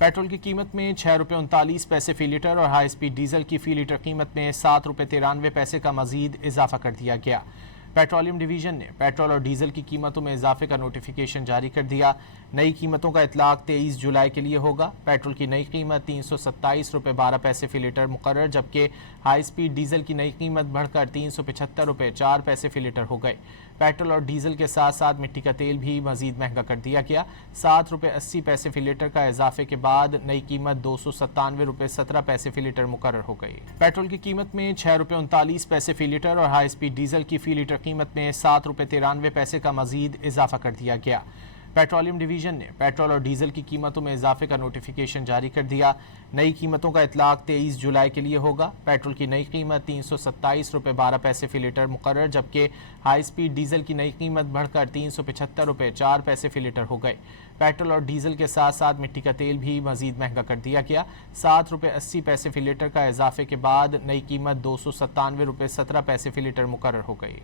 Petrol की कीमत में 6 रुपये 39 पैसे फी लीटर और हाई स्पीड डीजल की फी लीटर कीमत में 7 रुपये 93 पैसे का मजीद इजाफा कर दिया गया। पेट्रोलियम डिवीजन ने पेट्रोल और डीजल की कीमतों में इजाफे का नोटिफिकेशन जारी कर दिया। नई कीमतों का इतलाक 23 जुलाई के लिए होगा। पेट्रोल की नई कीमत 327 रुपये 12 पैसे फी लीटर मुकर्रर, जबकि हाई स्पीड डीजल की नई कीमत बढ़कर 375 रुपये 4 पैसे फी लीटर हो गए। पेट्रोल और डीजल के साथ साथ मिट्टी का तेल भी मजीद महंगा कर दिया गया। 7 रुपये 80 पैसे फी लीटर का इजाफे के बाद नई कीमत 297 रुपये 17 पैसे फी लीटर मुकर्रर हो गई। पेट्रोल की कीमत में 6 रुपये 39 पैसे फी लीटर और हाई स्पीड डीजल की फी लीटर कीमत में 7 रुपये 93 पैसे का मजीद इजाफा कर दिया गया। पेट्रोलियम डिवीजन ने पेट्रोल और डीजल की कीमतों में इजाफे का नोटिफिकेशन जारी कर दिया। नई कीमतों का इतलाक 23 जुलाई के लिए होगा। पेट्रोल की नई कीमत 327 रुपये 12 पैसे फी लीटर मुकर्रर, जबकि हाई स्पीड डीजल की नई कीमत बढ़कर 375 रुपये 4 पैसे फी लीटर हो गए। पेट्रोल और डीजल के साथ साथ मिट्टी का तेल भी मजीद महंगा कर दिया गया। 7 रुपये 80 पैसे फी लीटर का इजाफे के बाद नई कीमत 297 रुपये 17 पैसे फी लीटर मुकर्रर हो गई।